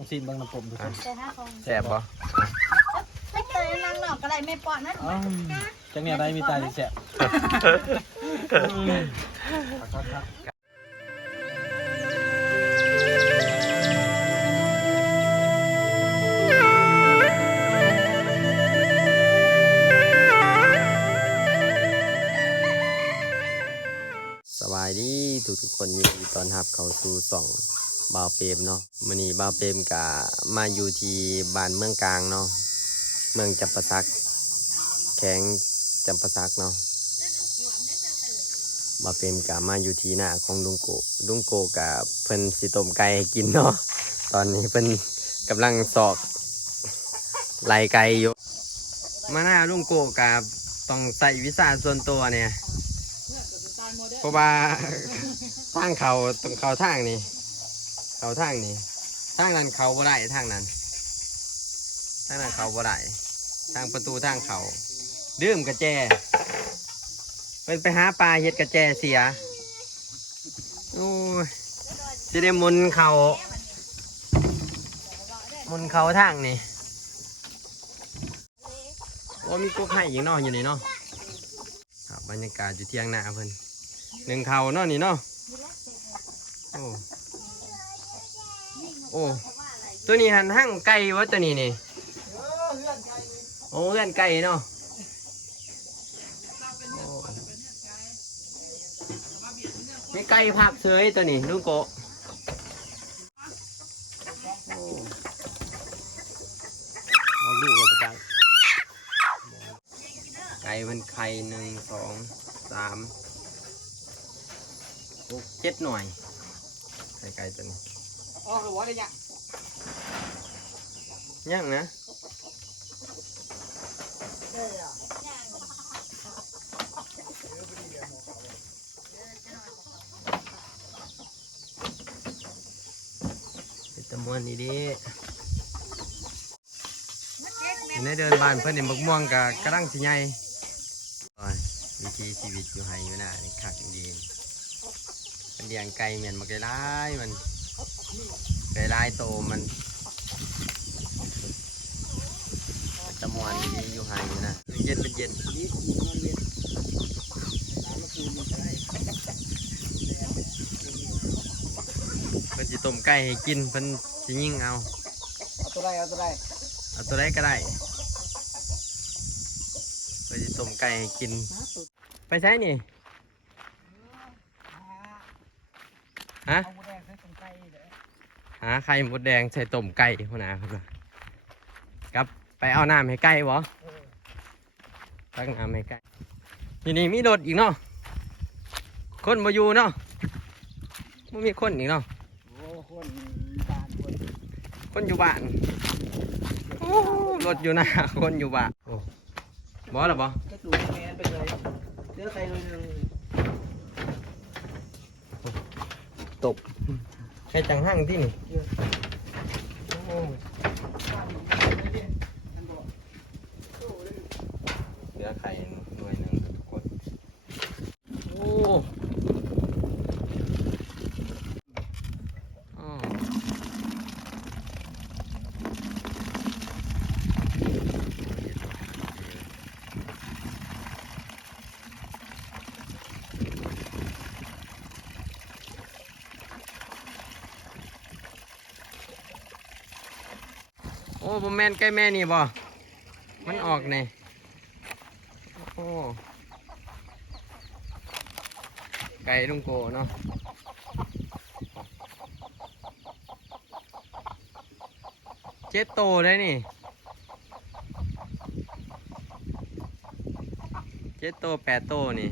องซีนเบางน้ำผมดูสิแต่ถ้าของแสบปะไม่เคยนั่งหนอกก็ได้ไม่ปอดนั่นอ้าวจังเนี่ยได้มีตายแสบครับครับสบายดีทุกทุกๆคนยินดีต้อนรับเข้าสู่ส่อง บาวเปมเนาะมื้อนี้บาวเปมกะมาอยู่ที่บ้านเมืองกลางเนาะเมืองจำปาสัก แข็งจำปาสักเนาะบาวเปมกะมาอยู่ที่หน้าของลุงโกลุงโกกะเพิ่นสิต้มไก่ให้กินเนาะตอนนี้เพิ่นกำลังสอกไล่ไก่อยู่มาหน้าลุงโกกะต้องใส่วิสาส่วนตัวเนี่ยเพราะว่าทางเขาตรงเขาทางนี่ เขาทางนี่ทางนั้นเขาบ่ได้ทางนั้นทางนั้นเขาบ่ได้ทางประตูทางเขาดื่มกระแจเป็นไปหาปลาเฮ็ดกระแจเสียโอ้ยจะได้มุนเขามุนเขาทางนี่โอ้มีกุ๊กให้อีกเนาะอยู่นี่เนาะบบรรยากาศอยู่เที่ยงหน้าเพิ่นหนึ่งเขาเนาะนี่เนาะโอ้ โอ้ ตัวนี้หันหั่งไก่วะตัวนี้นี่โอ้เลื่อนไก่เนาะโอ้มีไก่ผักเสยตัวนี้ลูกโกะโอ้เอาลูกเอาไปจังไก่มันไข่หนึ่งสองสามหกเจ็ดหน่วยไก่ไก่ตัวนี้ อ๋อหัวเลยเนี่ยยังนะเป็นตะมวนนี่ดิในเดินบ้านเพื่อนเห็นบกม่วงกับกระดังสิใหญ่วิธีชีวิตอยู่ไฮอยู่น่ะนี่คักดีมันเลี้ยงไก่เหมือนมาไก่ร้ายมัน ไก่ร้ายโตมันเป็นตะมวนนี่อยู่ไฮอยู่น่ะเย็นเป็นเย็นนี่ขี่นอนเย็นร้านเมื่อคืนมันจะได้เพิ่นสิต้มไก่ให้กินเพิ่นสิยิงเอา เอาตัวไรเอาตัวไรเอาตัวใดก็ได้เพิ่นสิต้มไก่ให้กินฮะตัวไปใช้นี่ฮะเอา หมูแดงใส่ตรงไก่เด้อหาไข่มดแดงใส่ต้มไก่หัวหน้าเพิ่นว่ากับไปเอาน้ำให้ไก่บ่เอตักน้ำให้ไก่นี่นี่มีรถอีกเนาะคนมาอยู่เนาะไม่มีคนอีกเนาะโอ้คนบ้านคนอยู่บ้านรถอยู่หน้าคนอยู่บ้านโอ้บ่หรอบ่ก็ดูแม ใครจังห้างที่นี่โอ้เหลือไข่หน่วยหนึ่งทุกคนโอ้อ้อโอ้บ่แม่นใกล้แม่นี่บ่มันออกนี่โอ้ไก่ลุงโกเนาะเจ็ดโตเลยนี่ เจ็ดโตแปดโตนี่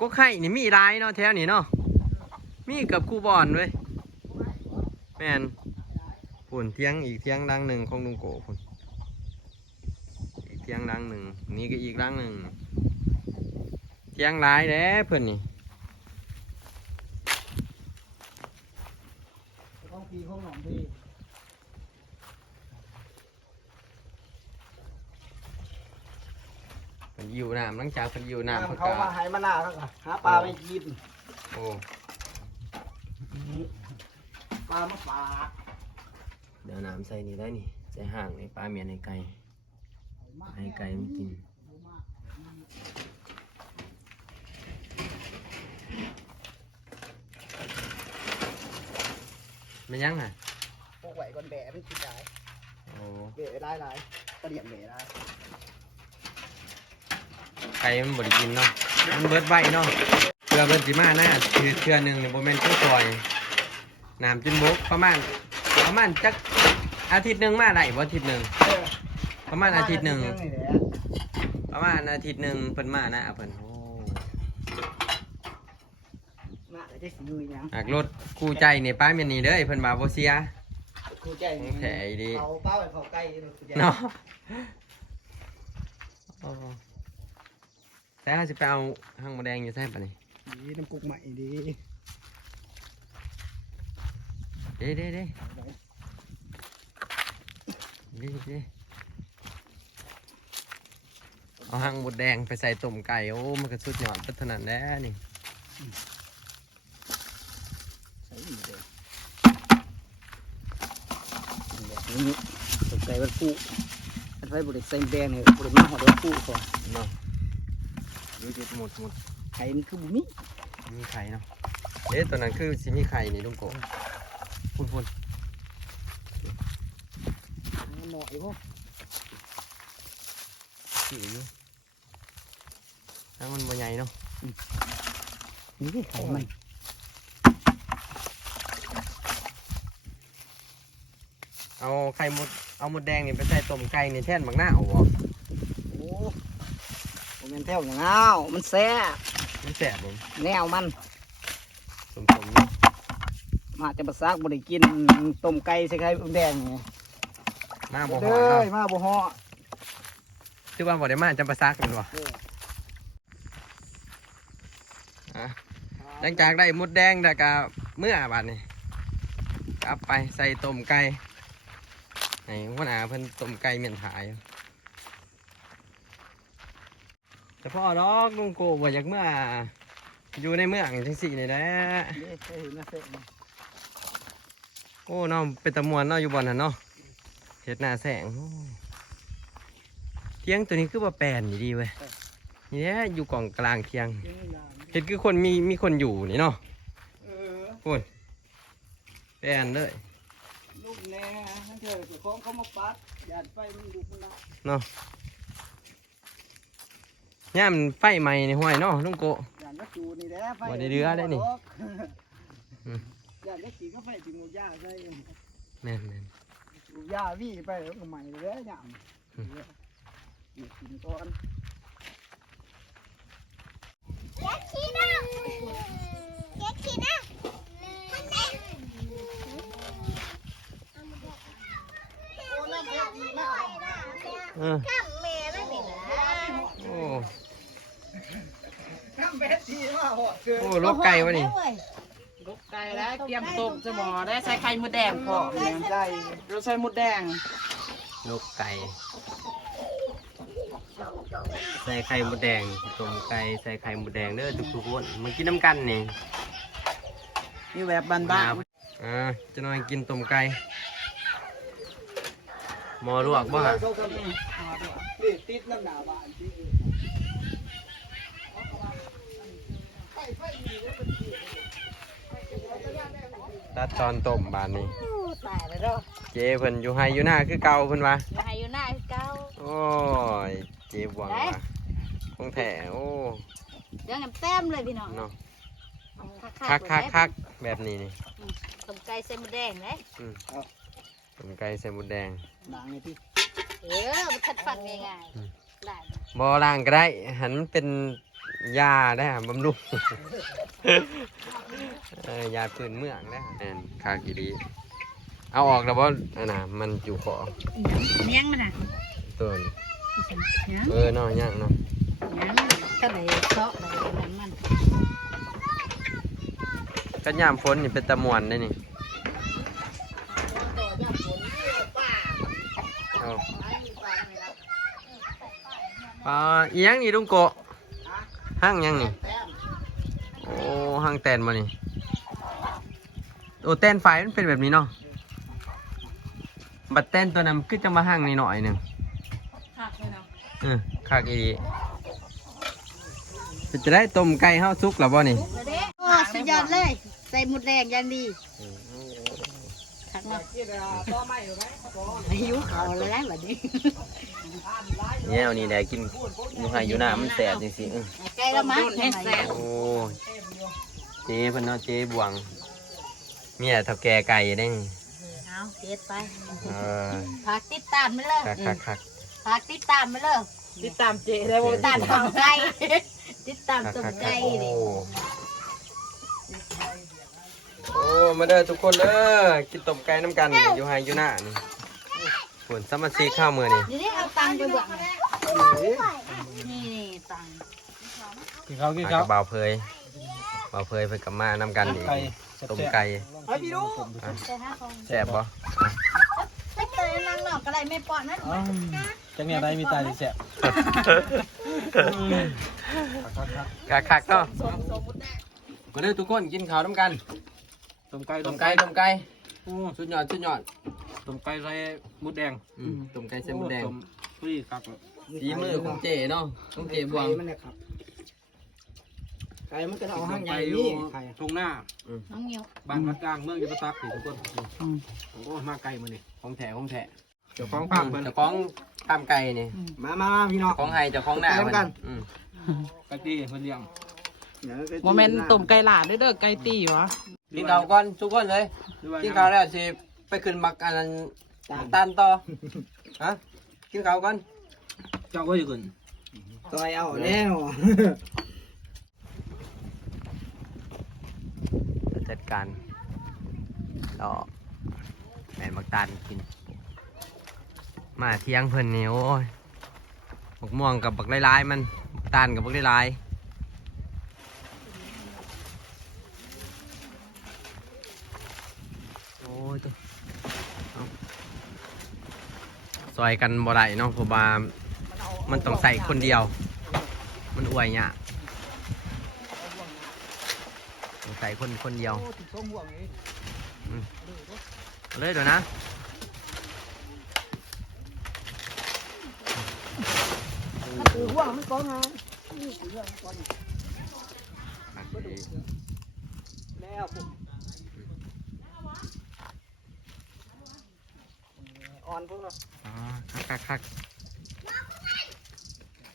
ก็ไข่นี่มีร้ายเนาะแถวนี้เนาะมีกับคู่บอลเว้ยแม่น ปุ่นเทียงอีกเทียงดังหนึ่งของลุงโกพุ่นอีกเทียงรังหนึ่งนี่ก็อีกรังหนึ่งเทียงหลายแล้วเพื่อนนี่ของปีของหนองพี่เพิ่นอยู่น้ำหลังจากเพิ่นอยู่น้ำเพิ่นเขาก็มาหายมาหน้าเขาก็หาปลาไปกินโอ้ปลามาฝาก เอาน้ำใส่นี่ได้นี่ใส่ห่างในปลาเมียนในไก่ให้ไก่มันกินไม่ยั้งอะพวกไหวก่อนแบะมันคิดได้โอ้เบะได้หลายกระเดียมเบะได้ไก่มันบไดกินเนาะ มันเบิดใบเนาะเพื่อเบิดสิมาหน้าคือเทือหนึ่งเนี่ยโบแมนตู้ซอยน้ำจนบกประมาณ ประมาณจักอาทิตย์หนึ่งมาได้บ่อาทิตย์หนึ่งเออประมาณอาทิตย์หนึ่งนี่แหละประมาณอาทิตย์หนึ่งเพิ่นมานะเพิ่นโอ้มาแล้วจะสิอยูอีหยังหากรถคู่ใจนี่ป้าเมียนนี่เด้อเพิ่นมาบ่เสีย กูใจของแท้อีดีเขาเป้าไว้เขาใกล้นี่กูใจเนาะโอ้แต่ถ้าสิไปเอาห้างหมดแดงอยู่ใส่ปะนี่ดีน้ำกุกใหม่ดี เด้เด้เด้เด้เด้เอาหางหมดแดงไปใส่ต้มไก่ โอ้ มันก็สุดยอดพัฒนาแน่นี่ใส่อีกเลยแบบนี้ตกใจวัดผู้อันไว้บริษัทแดงเนี่ยบริมาหอดวัดผู้ก่อนเนาะดูจิตหมดหมดไข่มันคือบุมิมีไข่เนาะเด้ตัวนั้นคือสิมีไข่นี่ลุงโก พุ่นพุ่นหน่อยพวกสิอยู่ถ้ามันบ่ใหญ่เนาะนี่ไข่มันเอาไข่หมดเอาหมดแดงนี่ไปใส่ต้มไก่นี่แท่นบักหน้าเอาบ่โอ้ผมเป็นเท่าอย่างอ้าวมันแซ่บมันแสบบ่แนวมันสมๆเนาะ มาจะประซักบริกินต้มไก่ใส่ไข่แดงไงหน้าบ่หอเด้นอเนาะมาบ่ฮอคือว่าบ่ได้มาจำปาซักแม่นบ่เอออะหลังจากได้หมดแดงแล้วก็เมื่อบัดนี้กลับไปใส่ต้มไก่ให้หัวหน้าเพิ่นต้มไก่เมียนถายแต่พ่อดอกลุงโกบ่อยากเมื่ออยู่ในเมืองจังซี่นี่แหละ เด้อเคยเห็นนะเสร็จโอ้เนาะเป็นตะมวนเนาะอยู่บ่อนหั่นเนาะเฮ็ดหน้าแสงโอ้เทียงตัวนี้คือว่าแปลนอยู่ดีเว้ยนี่แหละอยู่กล่องกลางเทียงเฮ็ดคือคนมีมีคนอยู่นี่เนาะเออโอ้ยแปลนเลยลูกแน่ทั้งเธอเจ้าของเขามาปัดหยาดไฟมันดุมันละเนาะย่ามไฟใหม่ในห้วยเนาะลุงโกหยาดวัตถุนี่แหละไฟบ่ได้เรือได้นี่ อยาดได้ขี่ก็ไฟถึงหมูย่าใช่แม่นแม่นหมูย่าวี่ไปแล้วก็ใหม่เลยหยามนี่กินก่อนเก็บขี้นะเก็บขี้นะทันเด็กเออข้ามแม่นั่นนี่นะโอ้น้ำเบ็ดทีมาหอดเกินโอ้ลกไก่วะนี่ ลูกไก่แล้วเตรียมต้มสมอได้ใส่ไข่มดแดงพอแรงใจเราใส่มดแดงลกไก่ ใส่ไข่มดแดงต้มไก่ใส่ไข่มดแดงเด้อทุกๆคนมากินน้ำกันนี่นี่แบบบ้านบ้านอ่าจะนอนกินต้มไก่หมอลวกบ่ฮะนี่ติดน้ำหนาวบ้านที่ ตัดตอนต้มบานนี้ ตายแล้วเด้อเจเพิ่นอยู่ไฮอยู่หน้าคือเก่าเพิ่นว่าอยู่ให้อยู่หน้าคือเก่าโอ้ยเจบวงว่ะคงแท้โอ้เดี๋ยวแต้มเลยพี่น้องเนาะคัคักกๆคักคักแบบนี้นี่ต้มไก่ใส่หมูแดงเลยต้มไก่ใส่หมูแดงหนังไอ้ที่เออมันทัดฟันง่ายๆได้บอล่างก็ได้ หันเป็นยาได้ฮะบำรุง เออยาพื้นเมืองได้ฮะแม่นคากิรีเอาออกแล้วบ่อันน่ะมันอยู่ขอเลี้ยงมันน่ะตัวนี้ยังเออเนาะย่างเนาะยังก็เลยเซาะอะไรนั้นมันก็ยามฝนนี่เป็นตะมวนได้นี่เอาปลาอีหยังนี่ลุงโกะห้างหยังนี่แต้มโอ้ห้างแตนมานี่ โอ้แตนไฟมันเป็นแบบนี้เนาะบัดเต้นตัวนั้นคือจะมาห่างนิดหน่อยหนึ่งหักเลยนะเออคากอีเป็นจะได้ต้มไก่เฮาสุกแล้วบ่นี่โอ้สุดยอดเลย ใส่หมุดแดงอย่างดีทักเนาะต่อไม่อยู่ไหมหิวเขาเลยนะแบบนี้เนี่ยวันนี้ได้กินอยู่ให้อยู่หน้ามันแสบจริงๆอื้อไก่ละมั้งแม่แซ่บโอ้ยเจ๊เพิ่นเนาะเจ๊บวง เมียเทับแก่ไก่ได้นี่เอาเด็ดไปเออฝากติดตามไปเลยคักคักคักฝากติดตามไปเลยติดตามเจได้บ่ติดตามต้มไก่ติดตามคักต้มคักคัไก่กโอ้นี่โอ้มาเด้อทุกคนเด้อกินต้มไก่น้ำกันอยู่ให้อยู่หน้านี่ผลสามัคคีข้าวมือนี่เดี๋ยวนี้เอาตังค์ไปบวกนี่นี่ตังค์กินข้าวกินหาข้าวกับบ่าวเพยบ่าวเพยเพิ่นกับมาน้ำกันนี่ไก่ ต้มไก่ไอ้พี่ดูอะใส่ห้าฟองแซ่บบ่ไม่เคยนั่งนอกก็เลยไม่ปอนนะจังเนี่ยได้มีตายแสบคักคักๆเนาะก็เด้อทุกคนกินข้าวน้ำกันต้มไก่ต้มไก่ต้มไก่โอ้สุดยอดสุดยอดต้มไก่ใส่มุดแดงอืมต้มไก่เส้นหมูแดงต้มพี่ครับฝีมือของเจเนาะของเจบวงมันนะครับ ไก่มันก็เอาห้างใหไก่ญ่อยู่นี่ไก่ตรงหน้า น้องเหมียวบ้านวัดกลางเมืองยุทธตักสิทุกคนโอ้มาไกลมานี่ของแท้ของแท้เจ้าของภาคมันเจ้าของตามไก่นี่มามามาพี่น้องของไห้เจ้าของหน้าไปมันกัน อืมกะตีมันเลี้ยงเดี๋ยวไปโมเมนต์ต้มไก่หลาดเด้อเด้อไก่ตีวะกินข้าวก่อนทุกคนเลยหรือว่ากินข้าวแล้วสิไปขึ้นมักอันนั้นตันต่อฮะกินข้าวก่อนเจ้าก็อยู่ขึ้นต่อยเอาแล้ว จะจัดการต่อแม่นมักตันกิน มาเที่ยงเพิ่นนี่โอ้ยบักม่วงกับบักลายๆมันบักตาลกับบักลายๆโอ้ยตัวเอาซอยกันบ่ได้เนาะเพราะว่ามันต้องใส่คนเดียว มันอวยเนี่ยากต้อง ใส่คนคนเดียวอืมเอาเลยเดี๋ยวนะถือห่วงมันก้องฮะแล้วผมอ่อนพวกเราอ๋อคักคัก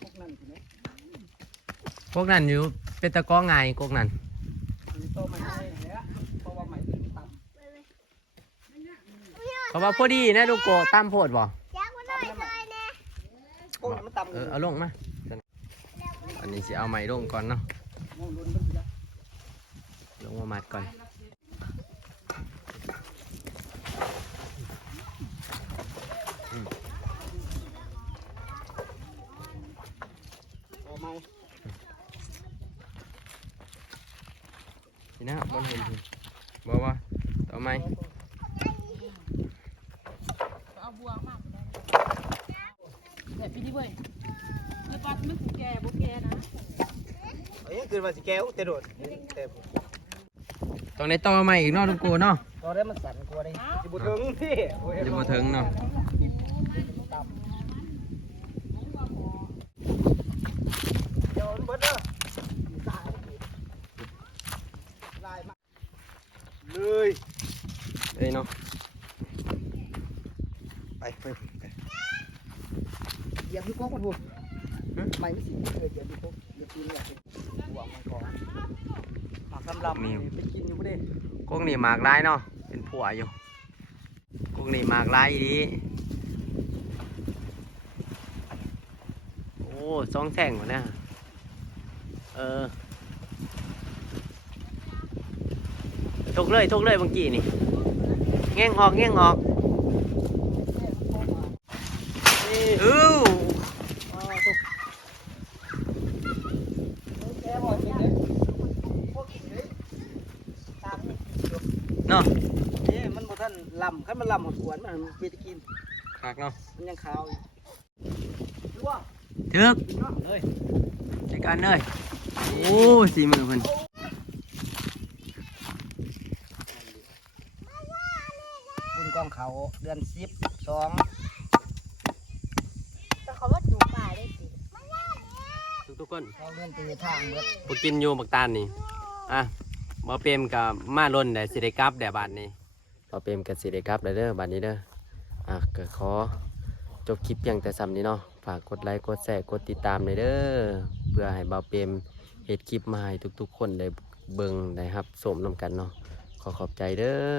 พวกนั้นถูกไหมพวกนั้นอยู่เป็นตะก้อไงพวกนั้น มีโตใหม่ให้แล้วเพราะว่าใหม่เป็นต่เพราะว่าพอดีนะลูกโกตามโพดบ่ยักษ์มาหน่อยเลยนะำพวกนั้นมันต่ำเออเอาลงมาอันนี้สิเอาไม้ลงก่อนเนาะมองลุ้นมันจะลงมามัดก่อน ออกมา ทีนะบนเห็นทีบอกว่าต่อไม้เอาบวงมากแต่พี่นี่เว้ยไม่ปัดไม่กูแก่บ่แก่นะเอ้ยเกิดมาสิแก้วเตะโดดเต็มต้องได้ต่อไม้อีกเนาะลูกโกเนาะตอนนี้มันสั่นกลัวเลยจะบุถึงพี่โอ้ยจะมาถึงเนาะ เดี๋ยวมันเบิดเด้อลายมาเลย เอ้ยเนาะ ไปไปไป เหยียบที่โค้งมันบุไม่ไม่สิเออเหยียบที่โค้งเหยียบที่นี่หัวมันก่อนหมากลำๆไปกินอยู่บ่ได้กงนี่หมากลายเนาะเป็นผัวอยู่กงนี่หมากลายดีโอ้สองแท่งหมดเนี่ยเออทุกเลยทุกเลยเมื่อกี้นี่แง่งออกแง่งออกอู้ เนาะ นี่มันบ่ทันลำคันมันลำหดขวนมันมีตะกินคักเนาะมันยังขาวอยู่รู้ว่าเถือกเลยจัดการเลยโอ้สีมือเพิ่นบุญก้องเขาเดือนสิบสองแต่เขาว่าจูป่าได้สิทุกคนเขาเงินตีทางเบิดพวกกินอยู่บักตาลนี่อะบอเปรมกับมาล้นแต่สิได้กลับแต่บาทนี้ บอเปรมกันสิเด้กลับเด้อเด้อบาทนี้เด้ออะก็ขอจบคลิปเพียงแต่ซ้ำนี้เนาะฝากกดไลค์กดแชร์กดติดตามเลยเด้อเพื่อให้บอเปรมเห็ดคลิปมาให้ทุกๆ คนได้เบิ่งได้รับสมนำกันเนาะขอขอบใจเด้อ